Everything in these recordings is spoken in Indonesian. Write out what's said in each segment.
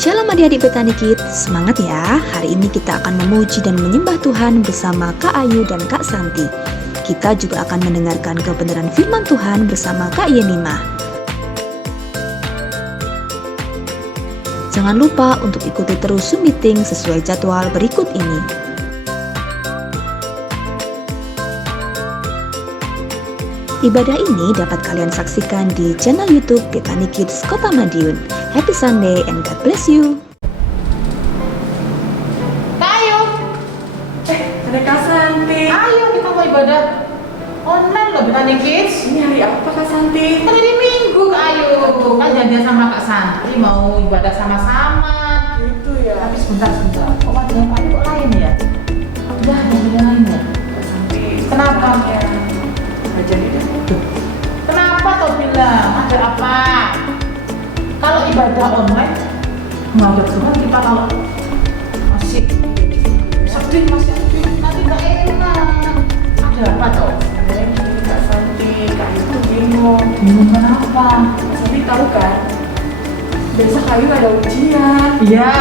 Shalom adik-adik Betani Kids, semangat ya. Hari ini kita akan memuji dan menyembah Tuhan bersama Kak Ayu dan Kak Santi. Kita juga akan mendengarkan kebenaran firman Tuhan bersama Kak Yenima. Jangan lupa untuk ikuti terus Zoom meeting sesuai jadwal berikut ini. Ibadah ini dapat kalian saksikan di channel YouTube Betani Kids Kota Madiun. Happy Sunday and God bless you. Ayo, Ada Kak Santi. ayo kita mau ibadah online loh Betani Kids. Ini hari apa Kak Santi? Kan ini Minggu Kak Ayu. Kan janjian sama Kak Santi mau ibadah sama-sama. Gitu ya. Tapi sebentar. Kok wajahnya Kak Ayu kok lain ya? Udah, yang lain ya. Kak Santi. Kenapa? Ya. Nggak jadi deh. Kenapa kau bilang? Ada apa? Kalau ibadah online, menghadap Tuhan kita kalau masih sedih, masih sedih, nanti nggak enak. Ada apa toh? Ada yang gini Kak Santi. Kak itu bingung. Bingung kenapa? Kak Santi tahu kan? Besok Kak Ayu ada ujian. Iya.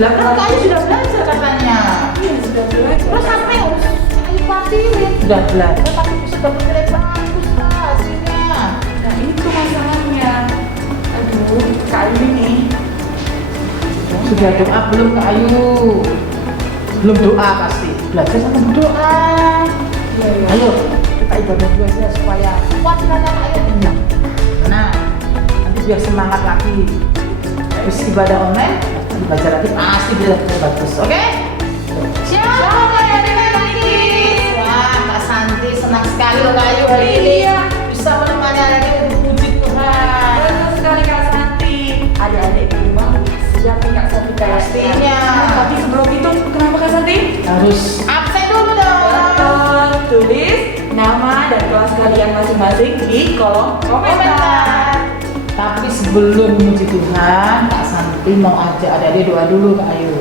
Lah Kan Kak Ayu sudah belajar katanya. Iya sudah belajar. Terus apa yang harus Kak Ayu khawatirin? Sudah belajar tapi sudah bernilai bagus lah hasilnya. Nah itu masalahnya. Aduh Kak Ayu ini. Sudah doa belum Kak Ayu? Belum doa pasti. Belajar sama doa. Iya iya. Ayo kita ibadah dulu aja supaya kuat karena Kak Ayu kenyang. Nah, nanti biar semangat lagi. Habis ibadah online, nanti belajar lagi pasti bisa bagus. Oke? Siapa yang ada lagi? Wah, Kak Santi senang sekali loh Kak Ayu hari ini. Iya. Bisa menemani hari ini untuk puji Tuhan. Betul sekali Kak Santi. Adik-adik di rumah siap nih Kak Santi kayak Pastinya. Tapi sebelum itu kenapa Kak Santi? Harus absen dulu dong. Betul, tulis nama dan kelas kalian masing-masing di kolom komentar. Tapi sebelum memuji Tuhan, Kak Santi mau ajak adik-adik doa dulu Kak Ayu.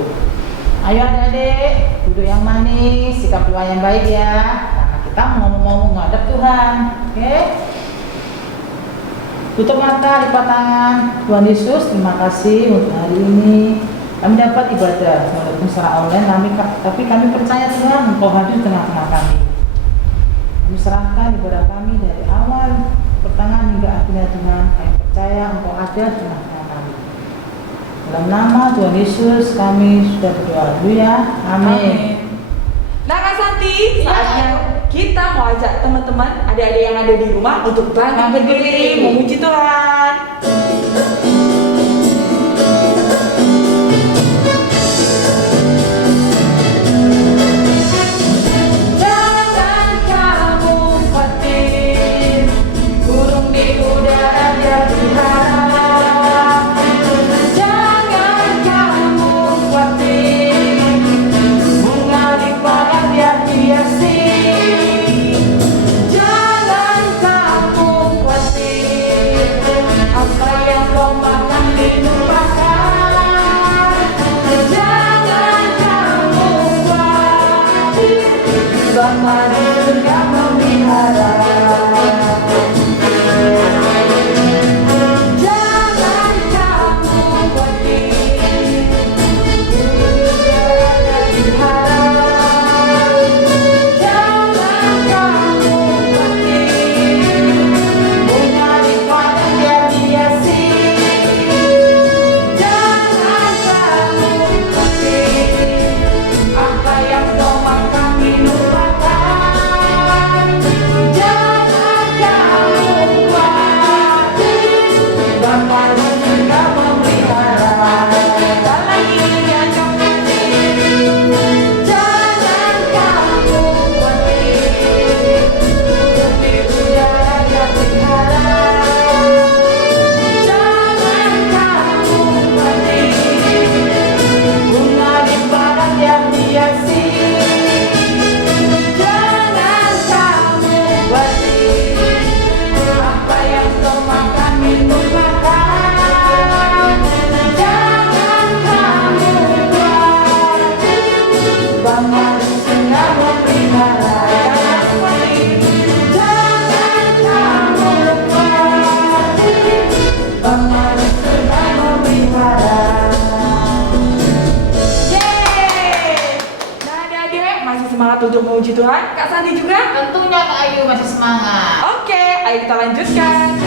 Ayo adik-adik, duduk yang manis, sikap doa yang baik ya. Karena kita mau menghadap Tuhan, oke? Tutup mata, lipat tangan. Tuhan Yesus, terima kasih untuk hari ini. Kami dapat ibadah walaupun secara online, tapi kami percaya Tuhan Engkau hadir di tengah-tengah kami. Kami serahkan ibadah kami dari awal pertengahan hingga akhirnya Tuhan. Kami percaya Engkau ada di tengah-tengah kami. Dalam nama Tuhan Yesus kami sudah berdoa dulu ya. Amin. Nah Kak Santi, Iya. saatnya kita mau ajak teman-teman, adik-adik yang ada di rumah untuk bangkit berdiri memuji Tuhan. Jangan kamu khawatir, burung di udara jadi harap. Jangan kamu khawatir, bunga di padang dia hiasi. Jangan kamu khawatir, apa memuji Tuhan? Kak Santi juga? Tentunya Kak Ayu masih semangat. Oke, ayo kita lanjutkan.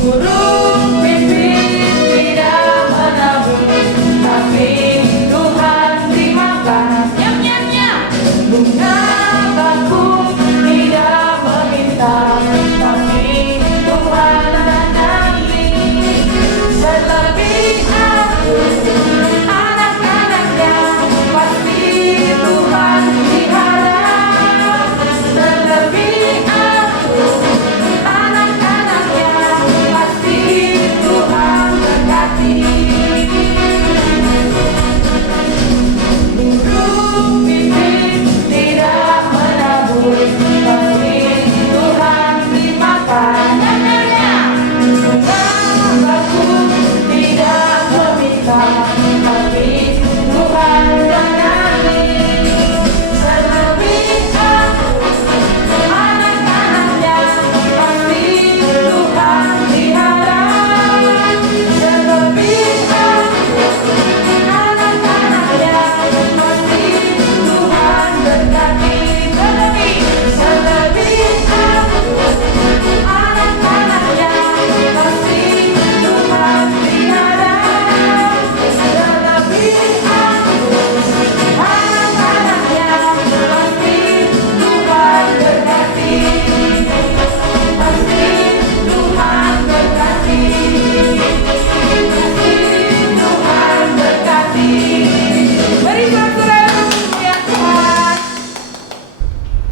Burung pipit tidak menabur, tapi Tuhan dimakan. Nyam nyam nyam. Bunga bakung tidak meminta, tapi Tuhan menanami. Terlebih aku, anak-anaknya, pasti Tuhan pelihara. Terlebih aku, anak-anaknya, pasti Tuhan berkati. Burung pipit tidak menabur, tapi Tuhan dimakan. Bunga bakung tidak meminta, tapi Tuhan menanami. Terlebih aku, anak-anaknya, pasti Tuhan pelihara. Terlebih aku, anak-anaknya, pasti Tuhan berkati. Terlebih aku, anak-anaknya, pasti Tuhan pelihara. Terlebih aku, anak-anaknya, pasti Tuhan berkati. Pasti Tuhan berkati. Pasti Tuhan berkati. Mari saudara yang Tuhan.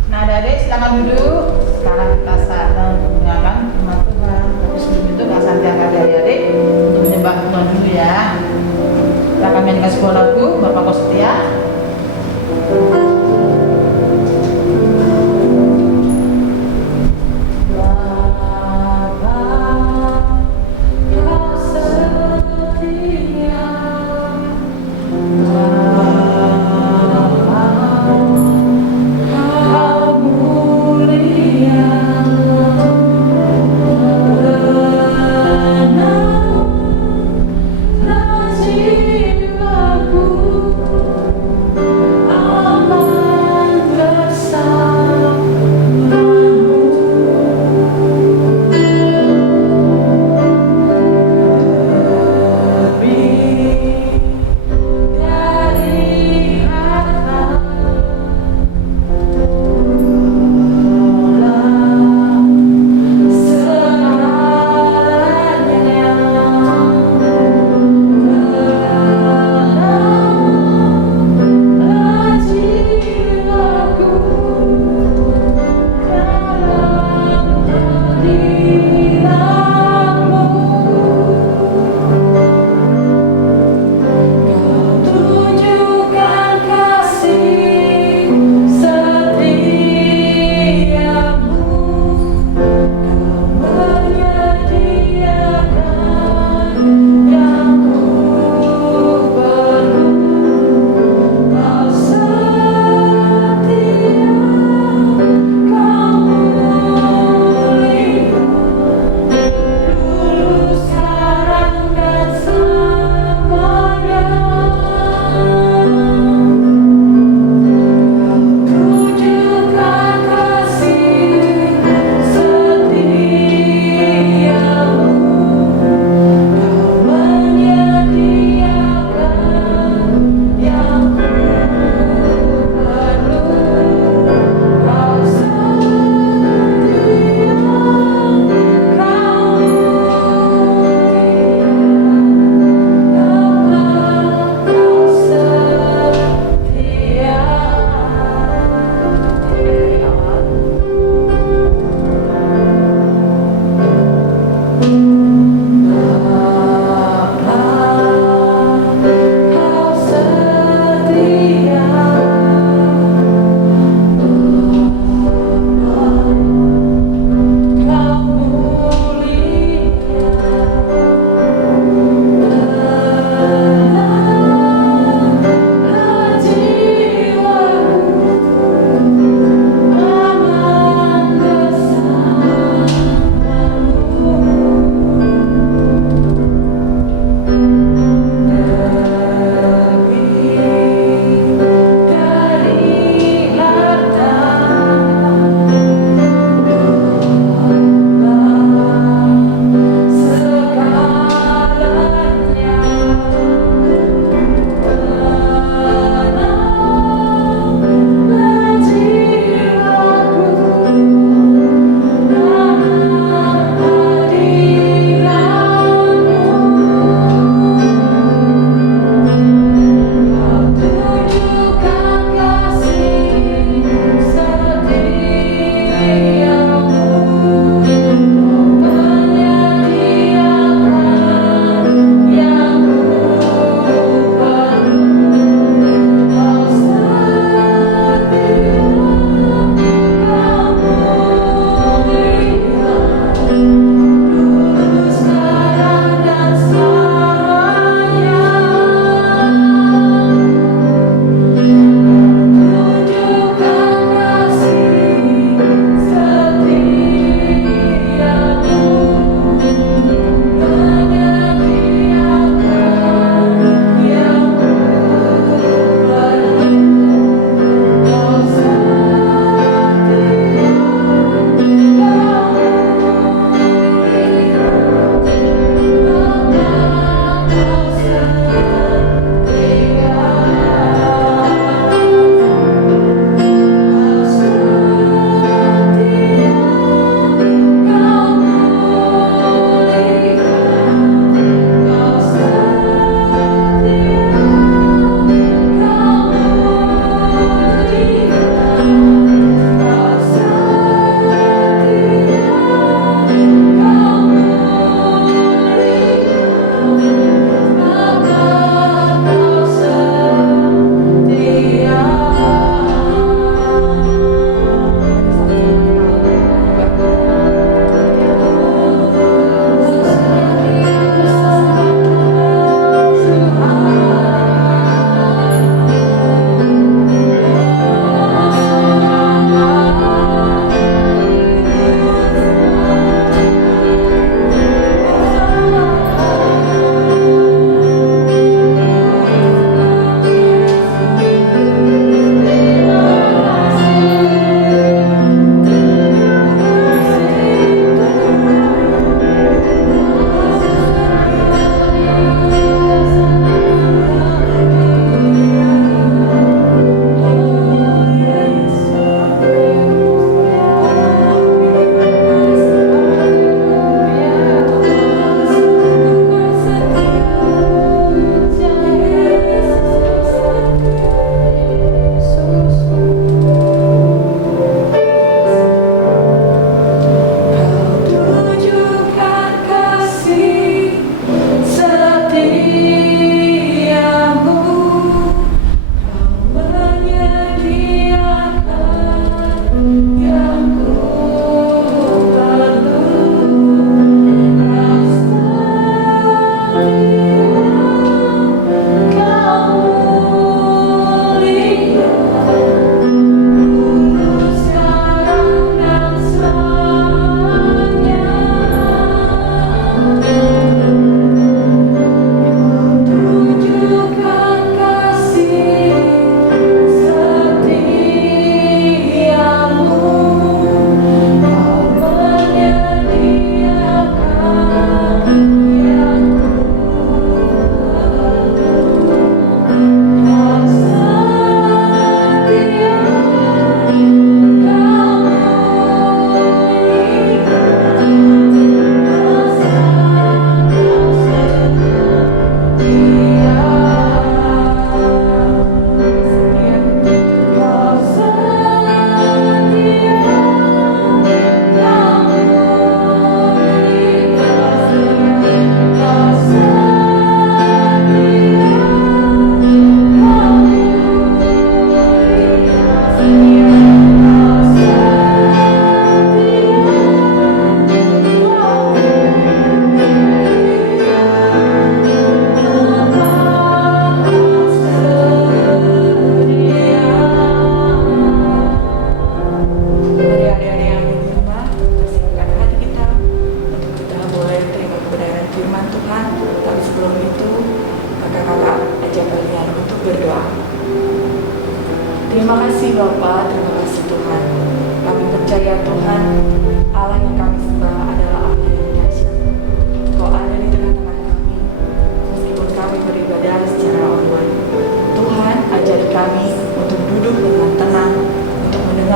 Nah, adik-adik silakan duduk. Sekarang kita saatnya untuk mendengarkan firman Tuhan. Tapi sebelum itu Kak Santi angkat adik-adik untuk menyembah Tuhan dulu ya. Kita akan menyanyikan sebuah lagu Bapak Kau Setia. Jiwaku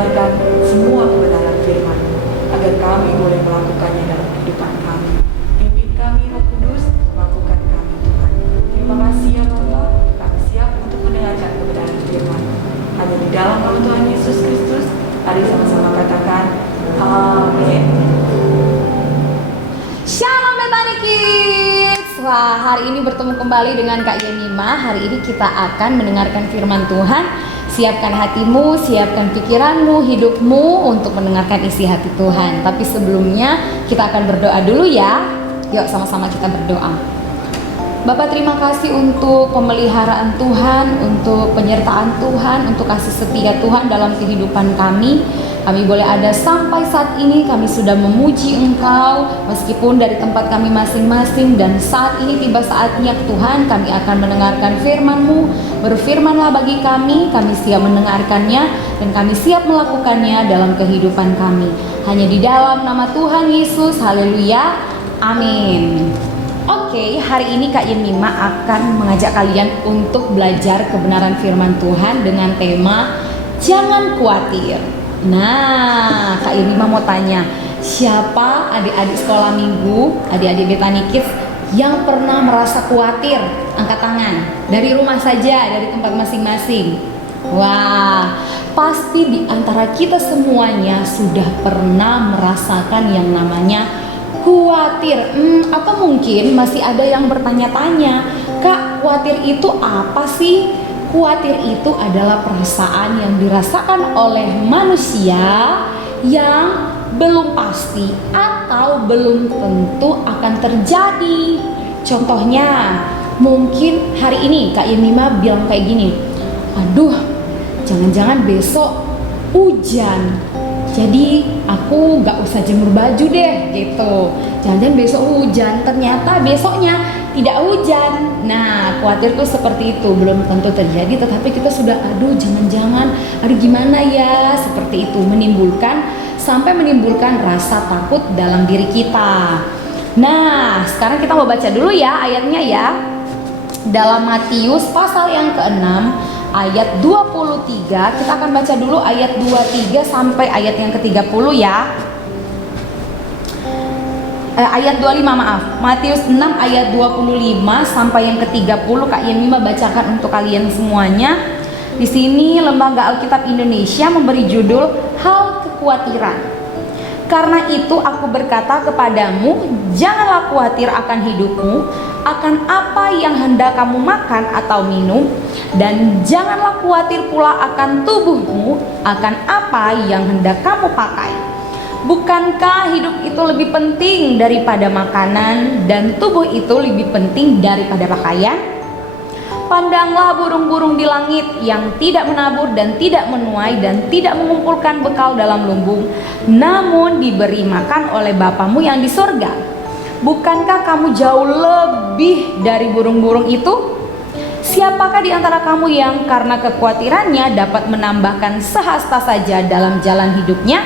mendengarkan semua kebenaran firman-Mu, agar kami boleh melakukannya dalam kehidupan kami. Pimpin kami, Roh Kudus, mampukan kami, Tuhan. Terima kasih ya Bapa, kami siap untuk mendengarkan kebenaran firman. Hanya di dalam nama Tuhan Yesus Kristus, mari sama-sama katakan, amin. Shalom Bethany Kids. Wah, hari ini bertemu kembali dengan Kak Yenima. Hari ini kita akan mendengarkan firman Tuhan. Siapkan hatimu, siapkan pikiranmu, hidupmu untuk mendengarkan isi hati Tuhan. Tapi sebelumnya kita akan berdoa dulu ya. Yuk sama-sama kita berdoa. Bapak, terima kasih untuk pemeliharaan Tuhan, untuk penyertaan Tuhan, untuk kasih setia Tuhan dalam kehidupan kami. Kami boleh ada sampai saat ini, kami sudah memuji Engkau meskipun dari tempat kami masing-masing. Dan saat ini tiba saatnya Tuhan, kami akan mendengarkan firman-Mu. Berfirmanlah bagi kami siap mendengarkannya dan kami siap melakukannya dalam kehidupan kami. Hanya di dalam nama Tuhan Yesus, haleluya, amin. Oke, hari ini Kak Yenima akan mengajak kalian untuk belajar kebenaran firman Tuhan dengan tema Jangan Khawatir. Nah, Kak Yenima mau tanya, siapa adik-adik sekolah minggu, adik-adik Bethany Kids yang pernah merasa khawatir? Angkat tangan, dari rumah saja, dari tempat masing-masing. Wah, pasti di antara kita semuanya sudah pernah merasakan yang namanya khawatir. Atau mungkin masih ada yang bertanya-tanya, Kak, khawatir itu apa sih? Khawatir itu adalah perasaan yang dirasakan oleh manusia yang belum pasti atau belum tentu akan terjadi. Contohnya, mungkin hari ini Kak Yenima bilang kayak gini, aduh, jangan-jangan besok hujan, jadi aku gak usah jemur baju deh gitu. Jangan-jangan besok hujan, ternyata besoknya tidak hujan. Nah, khawatir tuh seperti itu, belum tentu terjadi, tetapi kita sudah aduh jangan-jangan, aduh gimana ya, seperti itu, sampai menimbulkan rasa takut dalam diri kita. Nah, sekarang kita mau baca dulu ya ayatnya ya. Dalam Matius pasal yang ke-6 ayat 23, kita akan baca dulu ayat 23 sampai ayat yang ke-30 ya. Ayat 25 maaf, Matius 6 ayat 25 sampai yang ke-30 Kak Yenima bacakan untuk kalian semuanya. Di sini Lembaga Alkitab Indonesia memberi judul Hal Kekhawatiran. Karena itu aku berkata kepadamu, janganlah khawatir akan hidupmu, akan apa yang hendak kamu makan atau minum, dan janganlah khawatir pula akan tubuhmu, akan apa yang hendak kamu pakai. Bukankah hidup itu lebih penting daripada makanan dan tubuh itu lebih penting daripada pakaian? Pandanglah burung-burung di langit yang tidak menabur dan tidak menuai dan tidak mengumpulkan bekal dalam lumbung, namun diberi makan oleh Bapamu yang di surga. Bukankah kamu jauh lebih dari burung-burung itu? Siapakah di antara kamu yang karena kekhawatirannya dapat menambahkan sehasta saja dalam jalan hidupnya?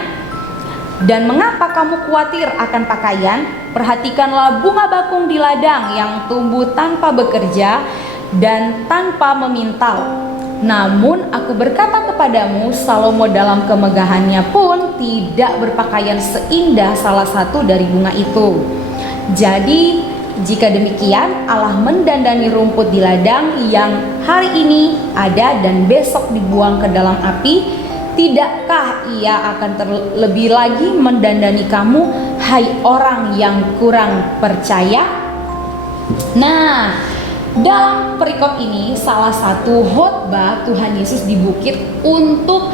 Dan mengapa kamu khawatir akan pakaian? Perhatikanlah bunga bakung di ladang yang tumbuh tanpa bekerja dan tanpa memintal. Namun aku berkata kepadamu, Salomo dalam kemegahannya pun tidak berpakaian seindah salah satu dari bunga itu. Jadi jika demikian Allah mendandani rumput di ladang yang hari ini ada dan besok dibuang ke dalam api, tidakkah ia akan terlebih lagi mendandani kamu, hai orang yang kurang percaya? Nah, dalam perikop ini salah satu khotbah Tuhan Yesus di bukit untuk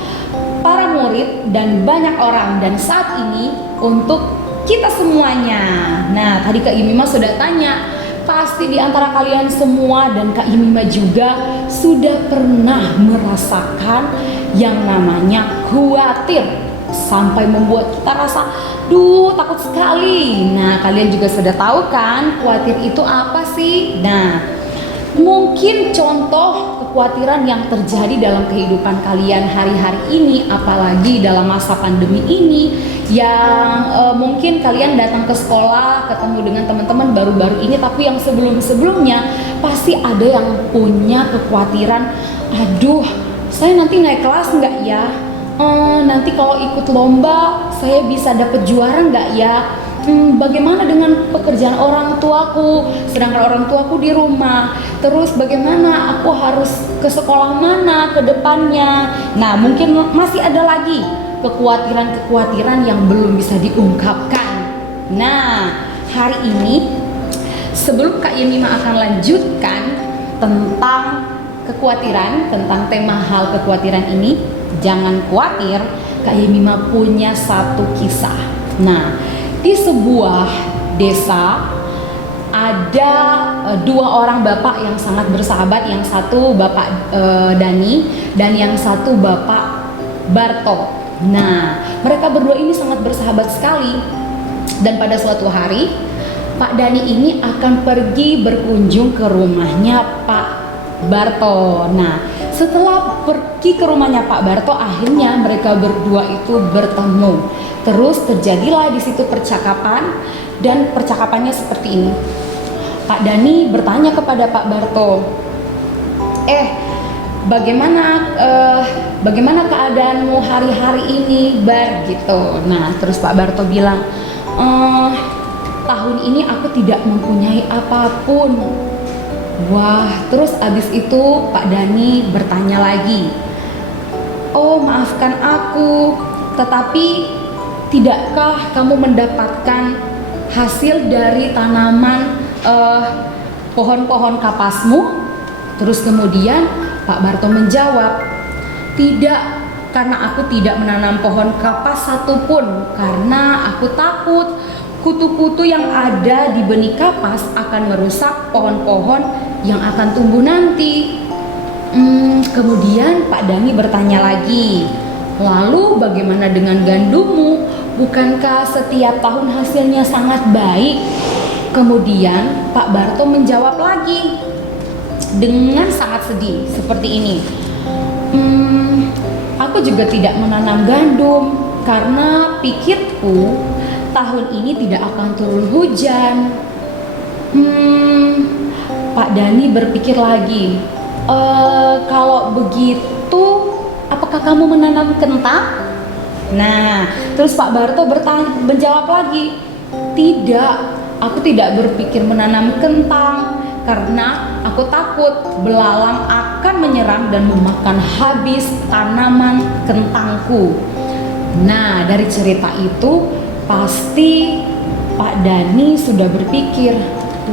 para murid dan banyak orang, dan saat ini untuk kita semuanya. Nah, tadi Kak Yenima sudah tanya, pasti di antara kalian semua dan Kak Yenima juga sudah pernah merasakan yang namanya khawatir sampai membuat kita rasa takut sekali. Nah, kalian juga sudah tahu kan khawatir itu apa sih? Nah, mungkin contoh kekhawatiran yang terjadi dalam kehidupan kalian hari-hari ini, apalagi dalam masa pandemi ini, yang mungkin kalian datang ke sekolah ketemu dengan teman-teman baru-baru ini, tapi yang sebelum-sebelumnya pasti ada yang punya kekhawatiran, aduh saya nanti naik kelas nggak ya, nanti kalau ikut lomba saya bisa dapat juara nggak ya? Bagaimana dengan pekerjaan orang tuaku, sedangkan orang tuaku di rumah? Terus bagaimana aku harus ke sekolah mana ke depannya? Nah, mungkin masih ada lagi kekhawatiran-kekhawatiran yang belum bisa diungkapkan. Nah, hari ini sebelum Kak Yemima akan lanjutkan tentang kekhawatiran, tentang tema hal kekhawatiran ini, jangan khawatir, Kak Yemima punya satu kisah. Nah, di sebuah desa ada dua orang bapak yang sangat bersahabat, yang satu Bapak Dani dan yang satu Bapak Barto. Nah, mereka berdua ini sangat bersahabat sekali. Dan pada suatu hari Pak Dani ini akan pergi berkunjung ke rumahnya Pak Barto. Nah, setelah pergi ke rumahnya Pak Barto, akhirnya mereka berdua itu bertemu. Terus terjadilah di situ percakapan, dan percakapannya seperti ini. Pak Dani bertanya kepada Pak Barto, bagaimana keadaanmu hari-hari ini, Bar? Gitu. Nah, terus Pak Barto bilang, tahun ini aku tidak mempunyai apapun. Wah, terus abis itu Pak Dani bertanya lagi, oh maafkan aku, tetapi tidakkah kamu mendapatkan hasil dari tanaman pohon-pohon kapasmu? Terus kemudian Pak Barto menjawab, tidak, karena aku tidak menanam pohon kapas satupun, karena aku takut kutu-kutu yang ada di benih kapas akan merusak pohon-pohon yang akan tumbuh nanti. Kemudian Pak Dani bertanya lagi, lalu bagaimana dengan gandummu? Bukankah setiap tahun hasilnya sangat baik? Kemudian Pak Barto menjawab lagi dengan sangat sedih seperti ini. Aku juga tidak menanam gandum karena pikirku tahun ini tidak akan turun hujan. Pak Dani berpikir lagi, kalau begitu apakah kamu menanam kentang? Nah, terus Pak Barto menjawab lagi, tidak, aku tidak berpikir menanam kentang karena aku takut belalang akan menyerang dan memakan habis tanaman kentangku. Nah, dari cerita itu pasti Pak Dani sudah berpikir,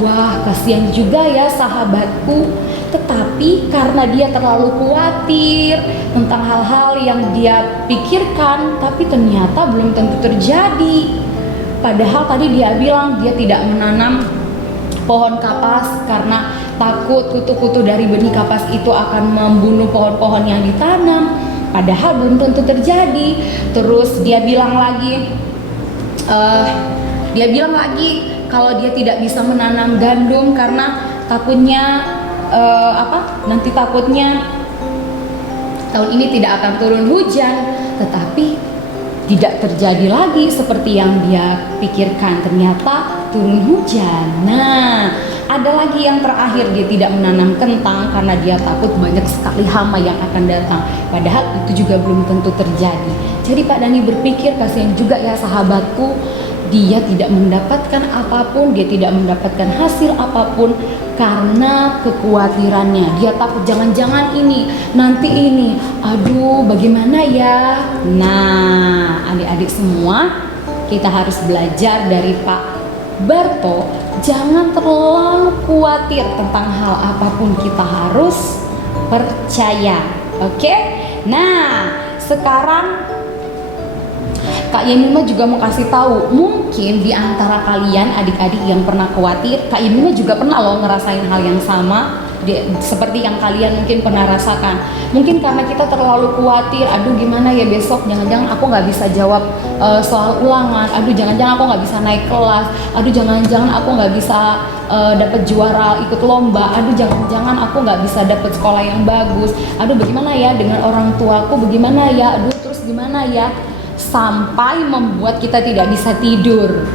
wah kasihan juga ya sahabatku. Tetapi karena dia terlalu khawatir tentang hal-hal yang dia pikirkan, tapi ternyata belum tentu terjadi. Padahal tadi dia bilang dia tidak menanam pohon kapas karena takut kutu-kutu dari benih kapas itu akan membunuh pohon-pohon yang ditanam. Padahal belum tentu terjadi. Terus dia bilang lagi, kalau dia tidak bisa menanam gandum karena takutnya nanti takutnya tahun ini tidak akan turun hujan. Tetapi tidak terjadi lagi seperti yang dia pikirkan, ternyata turun hujan. Nah, ada lagi yang terakhir, dia tidak menanam kentang karena dia takut banyak sekali hama yang akan datang. Padahal itu juga belum tentu terjadi. Jadi Pak Dani berpikir, kasihan juga ya sahabatku, dia tidak mendapatkan apapun, dia tidak mendapatkan hasil apapun karena kekhawatirannya. Dia takut jangan-jangan ini, nanti ini, aduh bagaimana ya. Nah, adik-adik semua, kita harus belajar dari Pak Barto, jangan terlalu khawatir tentang hal apapun, kita harus percaya. Oke? Nah, sekarang Kak Yemima juga mau kasih tahu, mungkin di antara kalian adik-adik yang pernah khawatir, Kak Yemima juga pernah loh ngerasain hal yang sama seperti yang kalian mungkin pernah rasakan. Mungkin karena kita terlalu khawatir, aduh gimana ya besok, jangan-jangan aku nggak bisa jawab soal ulangan, aduh jangan-jangan aku nggak bisa naik kelas, aduh jangan-jangan aku nggak bisa dapat juara ikut lomba, aduh jangan-jangan aku nggak bisa dapat sekolah yang bagus, aduh bagaimana ya dengan orang tuaku, bagaimana ya, aduh terus gimana ya, sampai membuat kita tidak bisa tidur.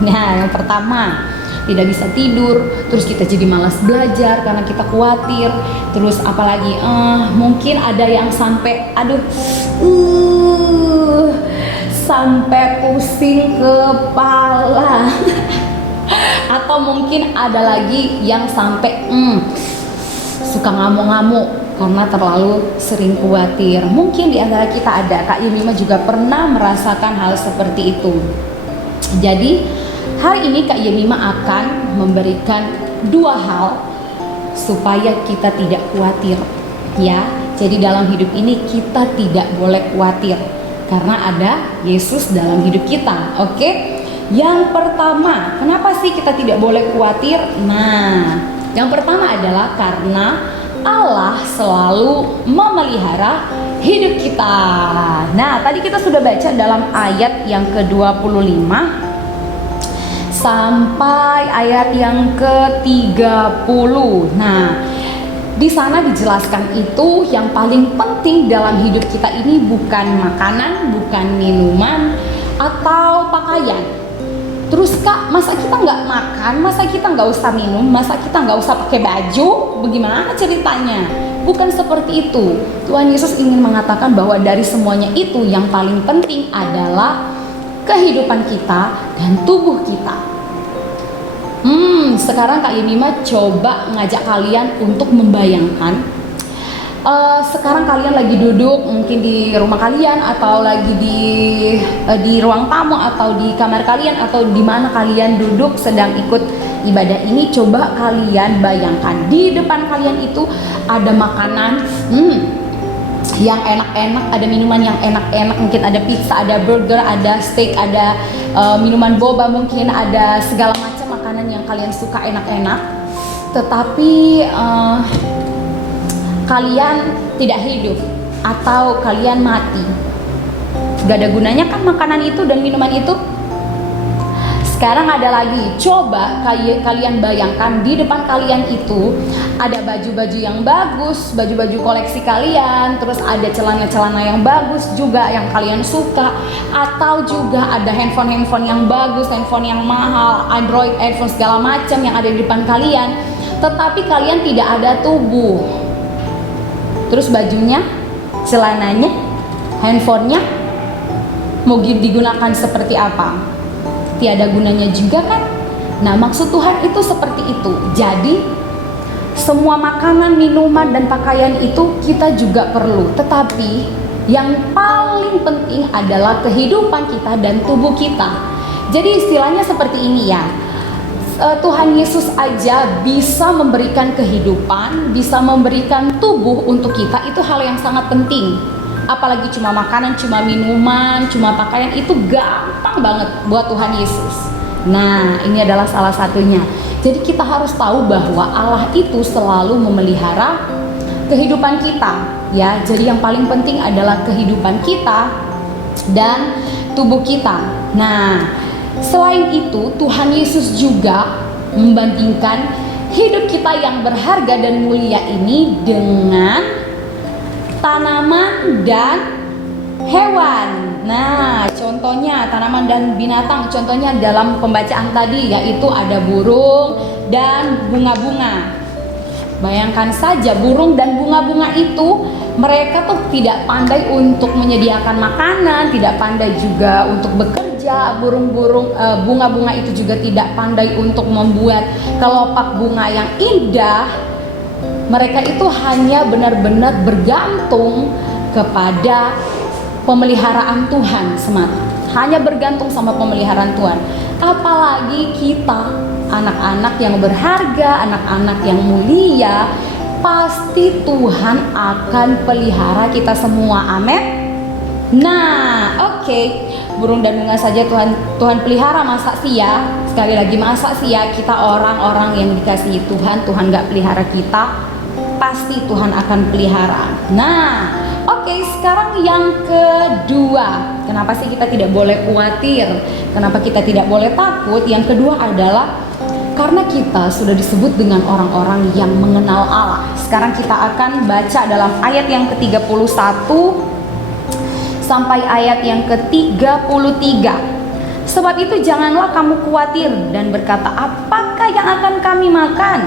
Nah, yang pertama, tidak bisa tidur, terus kita jadi malas belajar karena kita khawatir. Terus apalagi mungkin ada yang sampai sampai pusing kepala. Atau mungkin ada lagi yang sampai suka ngamuk-ngamuk karena terlalu sering khawatir. Mungkin di antara kita ada, Kak Yemima juga pernah merasakan hal seperti itu. Jadi hari ini Kak Yemima akan memberikan 2 hal supaya kita tidak khawatir, ya. Jadi dalam hidup ini kita tidak boleh khawatir karena ada Yesus dalam hidup kita. Oke? Yang pertama, kenapa sih kita tidak boleh khawatir? Nah, yang pertama adalah karena Allah selalu memelihara hidup kita. Nah, tadi kita sudah baca dalam ayat yang ke-25 sampai ayat yang ke-30. Nah, di sana dijelaskan itu yang paling penting dalam hidup kita ini bukan makanan, bukan minuman, atau pakaian. Terus Kak, masa kita nggak makan, masa kita nggak usah minum, masa kita nggak usah pakai baju? Bagaimana ceritanya? Bukan seperti itu. Tuhan Yesus ingin mengatakan bahwa dari semuanya itu yang paling penting adalah kehidupan kita dan tubuh kita. Sekarang Kak Yemima coba ngajak kalian untuk membayangkan sekarang kalian lagi duduk mungkin di rumah kalian atau lagi di ruang tamu atau di kamar kalian atau di mana kalian duduk sedang ikut ibadah ini. Coba kalian bayangkan di depan kalian itu ada makanan yang enak-enak, ada minuman yang enak-enak, mungkin ada pizza, ada burger, ada steak, ada minuman boba, mungkin ada segala macam makanan yang kalian suka enak-enak. Tetapi kalian tidak hidup atau kalian mati. Gak ada gunanya kan makanan itu dan minuman itu. Sekarang ada lagi, coba kalian bayangkan di depan kalian itu ada baju-baju yang bagus, baju-baju koleksi kalian, terus ada celana-celana yang bagus juga yang kalian suka, atau juga ada handphone yang bagus, handphone yang mahal, Android, iPhone segala macam yang ada di depan kalian. Tetapi kalian tidak ada tubuh. Terus bajunya, celananya, handphonenya mau digunakan seperti apa? Tiada gunanya juga kan? Nah, maksud Tuhan itu seperti itu. Jadi semua makanan, minuman, dan pakaian itu kita juga perlu. Tetapi yang paling penting adalah kehidupan kita dan tubuh kita. Jadi istilahnya seperti ini ya. Tuhan Yesus aja bisa memberikan kehidupan, bisa memberikan tubuh untuk kita, itu hal yang sangat penting. Apalagi cuma makanan, cuma minuman, cuma pakaian, itu gampang banget buat Tuhan Yesus. Nah, ini adalah salah satunya. Jadi kita harus tahu bahwa Allah itu selalu memelihara kehidupan kita, ya. Jadi yang paling penting adalah kehidupan kita dan tubuh kita. Nah, selain itu, Tuhan Yesus juga membandingkan hidup kita yang berharga dan mulia ini dengan tanaman dan hewan. Nah, contohnya tanaman dan binatang, contohnya dalam pembacaan tadi yaitu ada burung dan bunga-bunga. Bayangkan saja, burung dan bunga-bunga itu mereka tuh tidak pandai untuk menyediakan makanan, tidak pandai juga untuk bekerja. Burung-burung bunga-bunga itu juga tidak pandai untuk membuat kelopak bunga yang indah. Mereka itu hanya benar-benar bergantung kepada pemeliharaan Tuhan semata. Hanya bergantung sama pemeliharaan Tuhan. Apalagi kita, anak-anak yang berharga, anak-anak yang mulia, pasti Tuhan akan pelihara kita semua. Amin. Nah, oke. Burung dan bunga saja Tuhan pelihara, masa sih ya? Sekali lagi, masa sih ya kita orang-orang yang dikasihi Tuhan gak pelihara kita? Pasti Tuhan akan pelihara. Nah, oke, sekarang yang kedua. Kenapa sih kita tidak boleh khawatir? Kenapa kita tidak boleh takut? Yang kedua adalah karena kita sudah disebut dengan orang-orang yang mengenal Allah. Sekarang kita akan baca dalam ayat yang ke-31 sampai ayat yang ke-33. Sebab itu janganlah kamu khawatir dan berkata, apakah yang akan kami makan?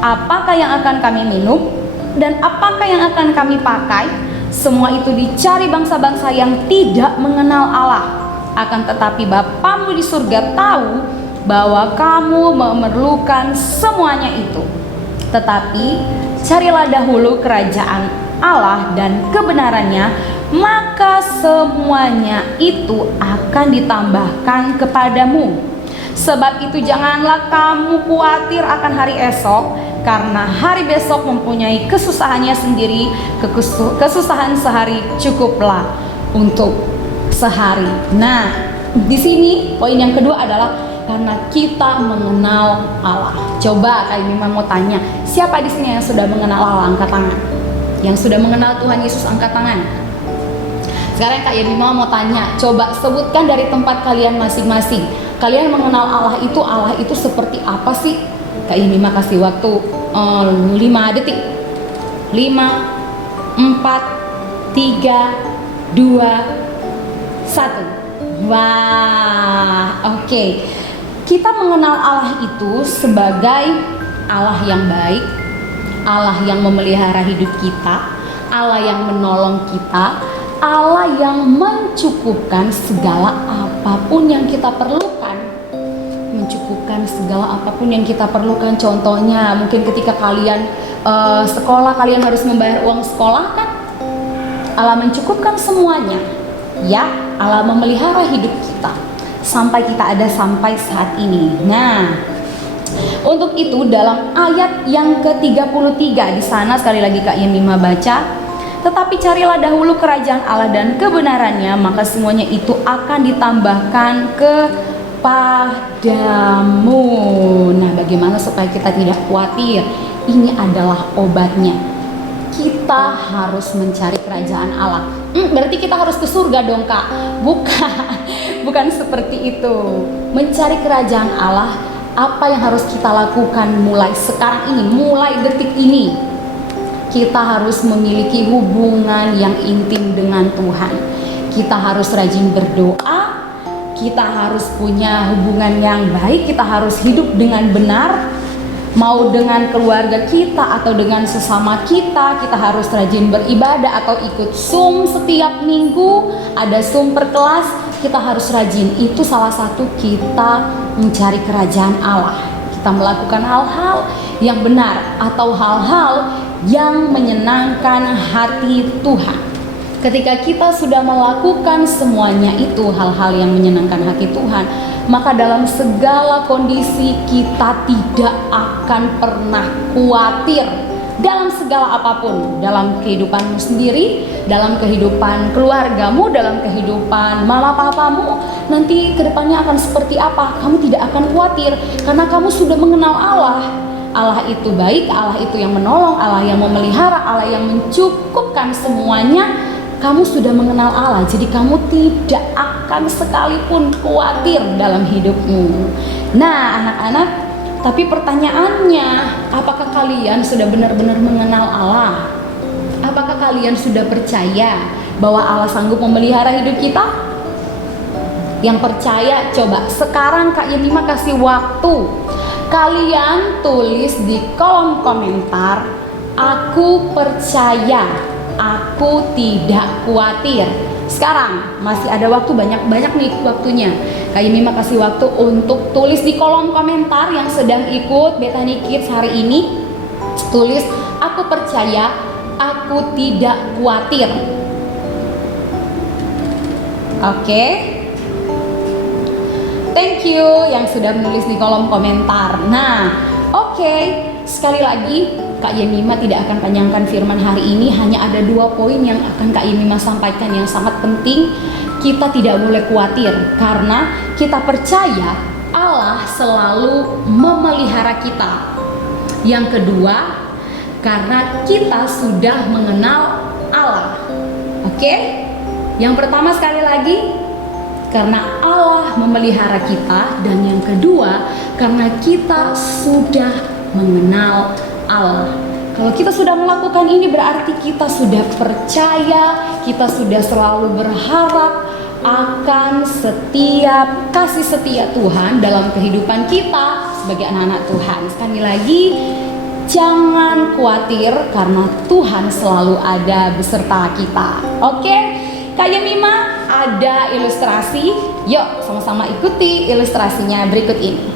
Apakah yang akan kami minum? Dan apakah yang akan kami pakai? Semua itu dicari bangsa-bangsa yang tidak mengenal Allah. Akan tetapi Bapamu di surga tahu bahwa kamu memerlukan semuanya itu. Tetapi carilah dahulu kerajaan Allah dan kebenarannya, maka semuanya itu akan ditambahkan kepadamu. Sebab itu janganlah kamu khawatir akan hari esok, karena hari besok mempunyai kesusahannya sendiri. Kesusahan sehari cukuplah untuk sehari. Nah, di sini poin yang kedua adalah karena kita mengenal Allah. Coba Kak Mima mau tanya, siapa di sini yang sudah mengenal Allah? Angkat tangan. Yang sudah mengenal Tuhan Yesus, angkat tangan. Sekarang Kak Yemima mau tanya, coba sebutkan dari tempat kalian masing-masing. Kalian mengenal Allah itu seperti apa sih? Kak Yemima kasih waktu 5 detik. 5, 4, 3, 2, 1. Wah, oke. Kita mengenal Allah itu sebagai Allah yang baik, Allah yang memelihara hidup kita, Allah yang menolong kita, Allah yang mencukupkan segala apapun yang kita perlukan. Mencukupkan segala apapun yang kita perlukan. Contohnya mungkin ketika kalian sekolah, kalian harus membayar uang sekolah kan? Allah mencukupkan semuanya. Ya, Allah memelihara hidup kita sampai kita ada sampai saat ini. Nah, untuk itu dalam ayat yang ke-33 di sana sekali lagi Kak Yemima baca, tetapi carilah dahulu kerajaan Allah dan kebenarannya, maka semuanya itu akan ditambahkan kepadamu. Nah, bagaimana supaya kita tidak khawatir? Ini adalah obatnya. Kita harus mencari kerajaan Allah. Berarti kita harus ke surga dong Kak? Bukan seperti itu. Mencari kerajaan Allah, apa yang harus kita lakukan mulai sekarang ini, mulai detik ini? Kita harus memiliki hubungan yang intim dengan Tuhan. Kita harus rajin berdoa, kita harus punya hubungan yang baik, kita harus hidup dengan benar. Mau dengan keluarga kita atau dengan sesama kita harus rajin beribadah atau ikut Zoom setiap minggu, ada Zoom per kelas, kita harus rajin. Itu salah satu kita mencari kerajaan Allah. Kita melakukan hal-hal yang benar atau hal-hal yang menyenangkan hati Tuhan. Ketika kita sudah melakukan semuanya itu, hal-hal yang menyenangkan hati Tuhan, maka dalam segala kondisi kita tidak akan pernah khawatir dalam segala apapun, dalam kehidupanmu sendiri, dalam kehidupan keluargamu, dalam kehidupan mama papamu, nanti kedepannya akan seperti apa, kamu tidak akan khawatir karena kamu sudah mengenal Allah. Allah itu baik, Allah itu yang menolong, Allah yang memelihara, Allah yang mencukupkan semuanya. Kamu sudah mengenal Allah, jadi kamu tidak akan sekalipun khawatir dalam hidupmu. Nah anak-anak, tapi pertanyaannya, apakah kalian sudah benar-benar mengenal Allah? Apakah kalian sudah percaya bahwa Allah sanggup memelihara hidup kita? Yang percaya, coba sekarang Kak Yemima kasih waktu. Kalian tulis di kolom komentar, aku percaya. Aku tidak khawatir. Sekarang masih ada waktu, banyak nih waktunya. Kak Yemima kasih waktu untuk tulis di kolom komentar yang sedang ikut Bethany Kids hari ini. Tulis, aku percaya, aku tidak khawatir. Oke. Thank you yang sudah menulis di kolom komentar. Nah, oke. Sekali lagi Kak Yemima tidak akan panjangkan firman hari ini, hanya ada 2 poin yang akan Kak Yemima sampaikan yang sangat penting. Kita tidak boleh khawatir karena kita percaya Allah selalu memelihara kita. Yang kedua, karena kita sudah mengenal Allah. Oke? Yang pertama sekali lagi, karena Allah memelihara kita, dan yang kedua, karena kita sudah mengenal Allah. Kalau kita sudah melakukan ini berarti kita sudah percaya, kita sudah selalu berharap akan setiap kasih setia Tuhan dalam kehidupan kita sebagai anak-anak Tuhan. Sekali lagi, jangan khawatir karena Tuhan selalu ada beserta kita. Oke, Kak Yemima ada ilustrasi. Yuk sama-sama ikuti ilustrasinya berikut ini.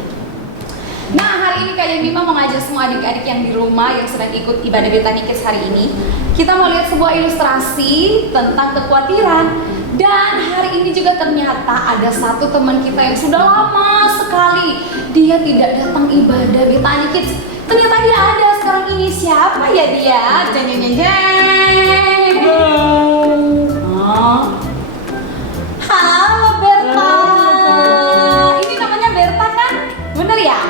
Nah, hari ini Kak Yemima mau ngajak semua adik-adik yang di rumah yang sedang ikut ibadah Bethany Kids hari ini. Kita mau lihat sebuah ilustrasi tentang kekhawatiran. Dan hari ini juga ternyata ada satu teman kita yang sudah lama sekali dia tidak datang ibadah Bethany Kids. Ternyata dia ada sekarang ini. Siapa ya dia? Jeng jeng jeng jeng. Oh. Halo Berta. Ini namanya Berta kan? Bener ya?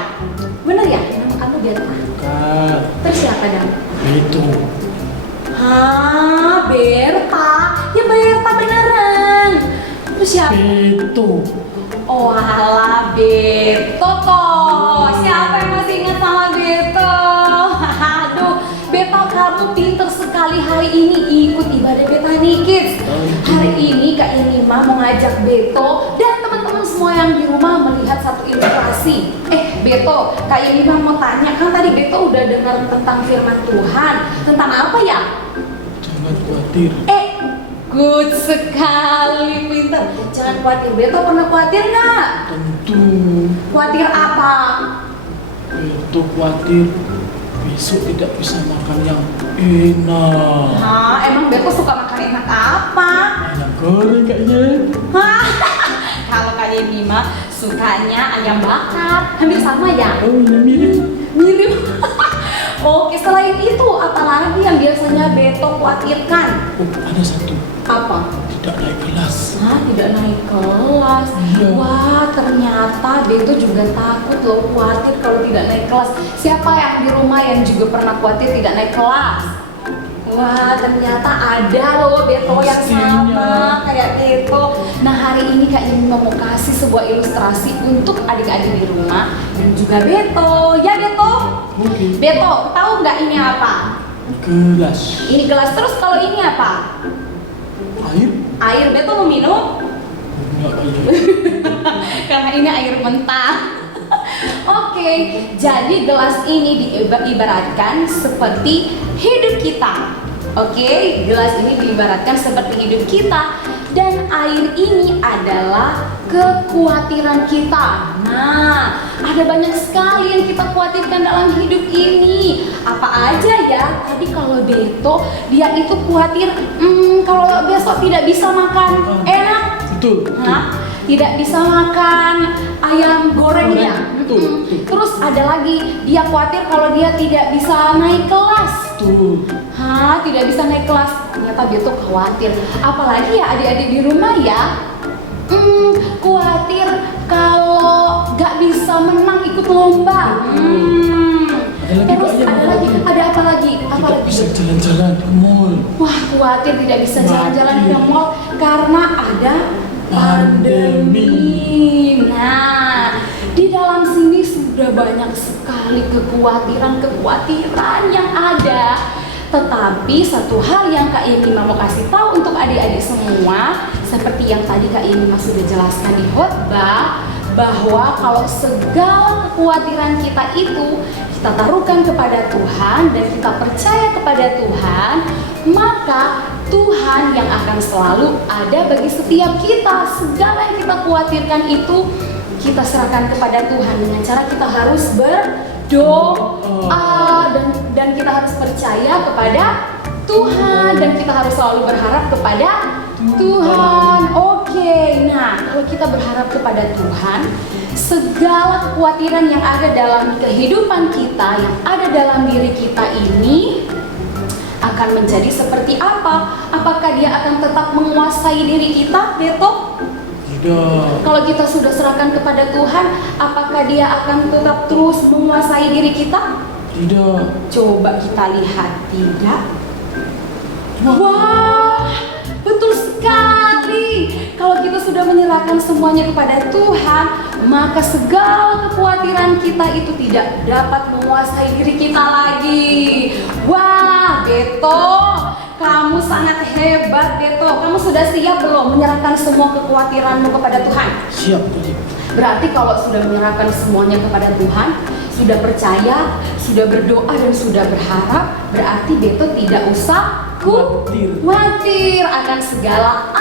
Bener ya? Nama kamu Berta? Bukan. Terus siapa dong? Itu. Hah, Berta. Ya Berta beneran. Terus siapa? Itu. Oh alah, Beto toh. Siapa yang masih ingat sama Beto? Aduh, Beto kamu pinter sekali hari ini ikut ibadah Bethany Kids. Hari ini Kak Yemima mau ngajak Beto dan teman-teman semua yang di rumah melihat satu ilustrasi. Beto, Kak Yemima mau tanya, kan tadi Beto udah dengar tentang firman Tuhan. Tentang apa ya? Jangan khawatir. Good sekali, pinter. Jangan khawatir. Beto pernah khawatir nggak? Tentu. Khawatir apa? Itu khawatir besok tidak bisa makan yang enak. Hah, emang Beto suka makan enak apa? Ayam goreng kayaknya. Hah, kalau Kak Yemima sukanya ayam bakar. Hampir sama ya? Oh, ini mirip. Mirip. Oke, selain itu apalagi yang biasanya Beto khawatirkan? Oh, ada satu. Apa? Tidak naik kelas. Hah, tidak naik kelas. Iya. Wah, ternyata Beto juga takut loh, khawatir kalau tidak naik kelas. Siapa yang di rumah yang juga pernah khawatir tidak naik kelas? Wah, ternyata ada loh Beto yang Pastinya. sama kayak Beto. Nah, hari ini Kak Yemima mau kasih sebuah ilustrasi untuk adik-adik di rumah dan juga Beto. Ya Beto? Oke. Beto, tahu nggak ini apa? Gelas. Ini gelas. Terus kalau ini apa? Air. Air. Beto mau minum? Enggak kayaknya. Karena ini air mentah. Oke, jadi gelas ini diibaratkan seperti hidup kita. Oke, gelas ini diibaratkan seperti hidup kita. Dan air ini adalah kekhawatiran kita. Nah, ada banyak sekali yang kita khawatirkan dalam hidup ini. Apa aja ya? Tadi kalau Beto, dia itu khawatir kalau besok tidak bisa makan enak. Betul. Hah? Tidak bisa makan ayam goreng ya. Betul. Terus ada lagi, dia khawatir kalau dia tidak bisa naik kelas. Betul. Hah, tidak bisa naik kelas. Ternyata dia tuh khawatir. Apalagi ya adik-adik di rumah ya. Khawatir kalau gak bisa menang ikut lomba. Ada lagi, Terus Kak, yang ada apa? lagi, ada apa lagi? Apa Tidak lagi? bisa jalan-jalan ke mall. Wah, khawatir tidak bisa jalan-jalan ke mall karena ada pandemi. Nah, di dalam sini sudah banyak sekali kekhawatiran yang ada. Tetapi satu hal yang Kak Yemima mau kasih tahu untuk adik-adik semua, seperti yang tadi Kak Yemima sudah jelaskan di khotbah, bahwa kalau segala kekhawatiran kita itu kita taruhkan kepada Tuhan dan kita percaya kepada Tuhan, maka Tuhan yang akan selalu ada bagi setiap kita. Segala yang kita khawatirkan itu kita serahkan kepada Tuhan dengan cara kita harus berdoa dan kita harus percaya kepada Tuhan dan kita harus selalu berharap kepada Tuhan. Oke, nah kalau kita berharap kepada Tuhan, segala kekhawatiran yang ada dalam kehidupan kita, yang ada dalam diri kita ini akan menjadi seperti apa? Apakah dia akan tetap menguasai diri kita, Beto? Tidak. Kalau kita sudah serahkan kepada Tuhan, apakah dia akan tetap terus menguasai diri kita? Tidak. Coba kita lihat, tidak? Wah, betul sekali. Kalau kita sudah menyerahkan semuanya kepada Tuhan, maka segala kekhawatiran kita itu tidak dapat menguasai diri kita lagi. Wah, Beto, kamu sangat hebat Beto. Kamu sudah siap belum menyerahkan semua kekhawatiranmu kepada Tuhan? Siap tadi. Berarti kalau sudah menyerahkan semuanya kepada Tuhan, sudah percaya, sudah berdoa dan sudah berharap, berarti Beto tidak usah khawatir akan segala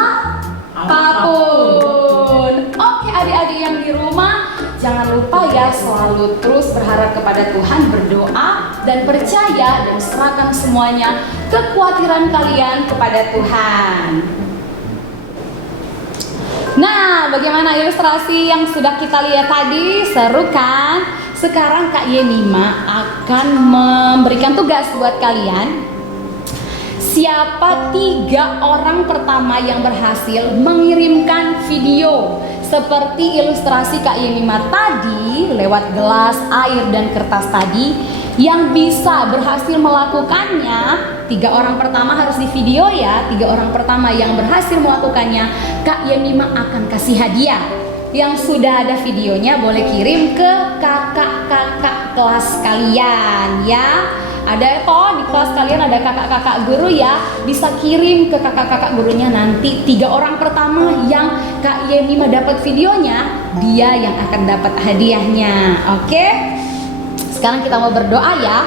apapun. Oke adik-adik yang di rumah, jangan lupa ya selalu terus berharap kepada Tuhan, berdoa dan percaya dan serahkan semuanya kekhawatiran kalian kepada Tuhan. Nah, bagaimana ilustrasi yang sudah kita lihat tadi? Seru kan? Sekarang Kak Yenima akan memberikan tugas buat kalian. Siapa 3 orang pertama yang berhasil mengirimkan video seperti ilustrasi Kak Yenima tadi lewat gelas, air, dan kertas tadi, yang bisa berhasil melakukannya? 3 orang pertama harus di video ya. 3 orang pertama yang berhasil melakukannya, Kak Yenima akan kasih hadiah. Yang sudah ada videonya boleh kirim ke kakak-kakak kelas kalian ya. Ada toh di kelas kalian ada kakak-kakak guru ya, bisa kirim ke kakak-kakak gurunya. Nanti 3 orang pertama yang Kak Yenima dapat videonya, dia yang akan dapat hadiahnya. Oke? Sekarang kita mau berdoa ya.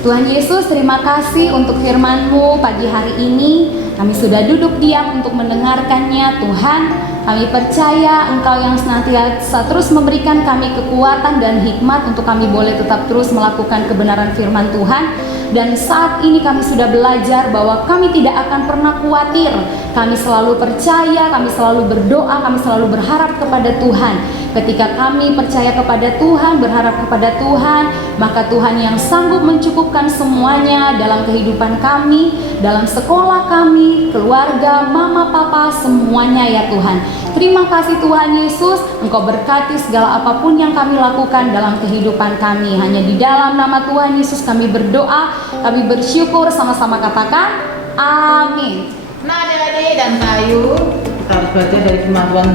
Tuhan Yesus, terima kasih untuk firman-Mu pagi hari ini. Kami sudah duduk diam untuk mendengarkannya Tuhan. Kami percaya Engkau yang senantiasa terus memberikan kami kekuatan dan hikmat untuk kami boleh tetap terus melakukan kebenaran firman Tuhan. Dan saat ini kami sudah belajar bahwa kami tidak akan pernah khawatir. Kami selalu percaya, kami selalu berdoa, kami selalu berharap kepada Tuhan. Ketika kami percaya kepada Tuhan, berharap kepada Tuhan, maka Tuhan yang sanggup mencukupkan semuanya dalam kehidupan kami, dalam sekolah kami, keluarga, mama, papa, semuanya ya Tuhan. Terima kasih Tuhan Yesus, Engkau berkati segala apapun yang kami lakukan dalam kehidupan kami. Hanya di dalam nama Tuhan Yesus kami berdoa, kami bersyukur, sama-sama katakan amin. Nah adik-adik dan Kak Ayu, kita harus belajar dari firman Tuhan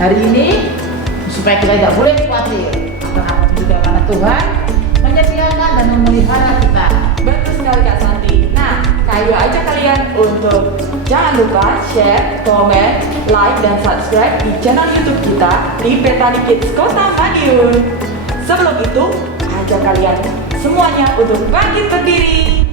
hari ini supaya kita tidak boleh khawatir akan apapun juga, karena Tuhan menyediakan dan memelihara kita. Betul sekali Kak Santi. Nah, Kayu aja kalian untuk jangan lupa share, komen, like, dan subscribe di channel YouTube kita di Petani Kids Kota Madiun. Sebelum itu, ajak kalian semuanya untuk bangkit berdiri.